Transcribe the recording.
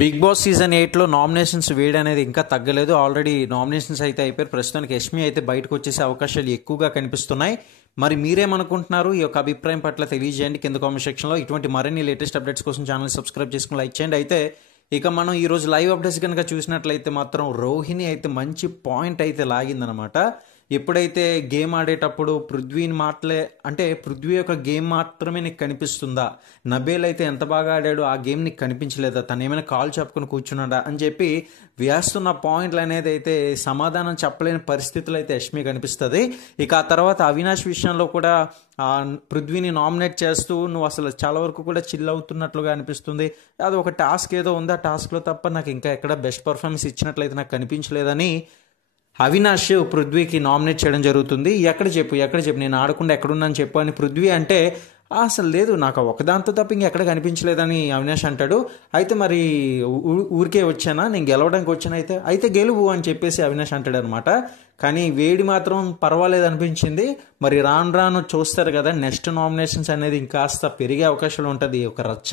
Big boss season 8లో nominations వేడి అనేది ఇంకా తగ్గలేదు. ఆల్రెడీ నామినేషన్స్ అయితే అయిపోయారు. ప్రస్తుతానికి యష్మి అయితే బయటకు వచ్చేసే అవకాశాలు ఎక్కువగా కనిపిస్తున్నాయి. మరి మీరేమనుకుంటున్నారు? ఈ యొక్క అభిప్రాయం పట్ల తెలియజేయండి కింద కామెంట్ సెక్షన్లో. ఇటువంటి మరిన్ని లేటెస్ట్ అప్డేట్స్ కోసం ఛానల్ సబ్స్క్రైబ్ చేసుకుని లైక్ చేయండి. అయితే ఇక మనం ఈరోజు లైవ్ అప్డేట్స్ కనుక చూసినట్లయితే మాత్రం రోహిణి అయితే మంచి పాయింట్ అయితే లాగిందనమాట. ఎప్పుడైతే గేమ్ ఆడేటప్పుడు పృథ్వీని పృథ్వీ యొక్క గేమ్ మాత్రమే నీకు కనిపిస్తుందా, నబేల్ అయితే ఎంత బాగా ఆడాడు, ఆ గేమ్ నీకు కనిపించలేదా, తను ఏమైనా కాల్ చెప్పుకొని కూర్చున్నాడా అని చెప్పి వేస్తున్న పాయింట్లు అనేది అయితే సమాధానం చెప్పలేని పరిస్థితులు అయితే యష్మి కనిపిస్తుంది. ఇక ఆ తర్వాత అవినాష్ విషయంలో కూడా పృథ్వీని నామినేట్ చేస్తూ నువ్వు అసలు చాలా వరకు కూడా చిల్ అవుతున్నట్లుగా అనిపిస్తుంది, అది ఒక టాస్క్ ఏదో ఉంది, ఆ టాస్క్లో తప్ప నాకు ఇంకా ఎక్కడ బెస్ట్ పర్ఫార్మెన్స్ ఇచ్చినట్లయితే నాకు కనిపించలేదని అవినాష్ పృథ్వీకి నామినేట్ చేయడం జరుగుతుంది. ఎక్కడ చెప్పు నేను ఆడకుండా ఎక్కడున్నాను చెప్పు అని పృథ్వీ అంటే అసలు లేదు నాకు ఒకదాంతో తప్ప ఇంకెక్కడ కనిపించలేదని అవినాష్ అంటాడు. అయితే మరి ఊరికే వచ్చానా, నేను గెలవడానికి వచ్చాను, అయితే గెలువు అని చెప్పేసి అవినాష్ అంటాడు అనమాట. కానీ వేడి మాత్రం పర్వాలేదు అనిపించింది. మరి రాను రాను చూస్తారు కదా, నెక్స్ట్ నామినేషన్స్ అనేది ఇంకాస్త పెరిగే అవకాశాలు ఉంటుంది ఒక రచ్చ.